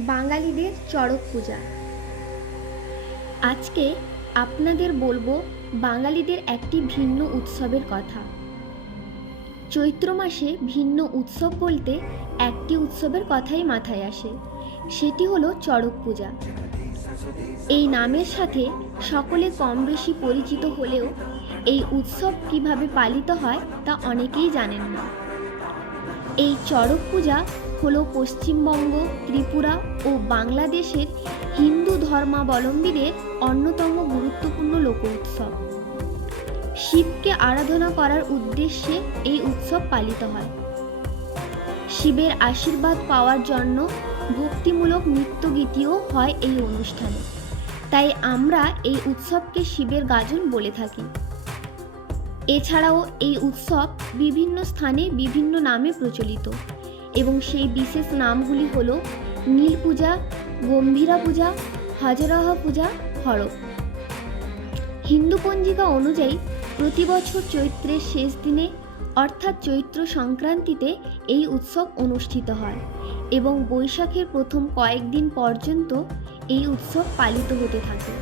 বাঙালিদের চড়ক পূজা। আজকে আপনাদের বলবো বাঙালিদের একটি ভিন্ন উৎসবের কথা। চৈত্র মাসে ভিন্ন উৎসব বলতে একটি উৎসবের কথাই মাথায় আসে, সেটি হলো চড়ক পূজা। এই নামের সাথে সকলে কম বেশি পরিচিত হলেও এই উৎসব কিভাবে পালিত হয় তা অনেকেই জানেন না। এই চড়ক পূজা হলো পশ্চিমবঙ্গ, ত্রিপুরা ও বাংলাদেশের হিন্দু ধর্মাবলম্বীদের অন্যতম গুরুত্বপূর্ণ লোক উৎসব। শিবকে আরাধনা করার উদ্দেশ্যে এই উৎসব পালিত হয়। শিবের আশীর্বাদ পাওয়ার জন্য ভক্তিমূলক নৃত্যগীতিও হয় এই অনুষ্ঠানে। তাই আমরা এই উৎসবকে শিবের গাজন বলে থাকি। এছাড়াও এই উৎসব বিভিন্ন স্থানে বিভিন্ন নামে প্রচলিত এবং সেই বিশেষ নামগুলি হল নীল পূজা, গম্ভীরা পূজা, হাজরাহ পূজা, হরক। হিন্দু পঞ্জিকা অনুযায়ী প্রতি বছর চৈত্রের শেষ দিনে অর্থাৎ চৈত্র সংক্রান্তিতে এই উৎসব অনুষ্ঠিত হয় এবং বৈশাখের প্রথম কয়েকদিন পর্যন্ত এই উৎসব পালিত হতে থাকে।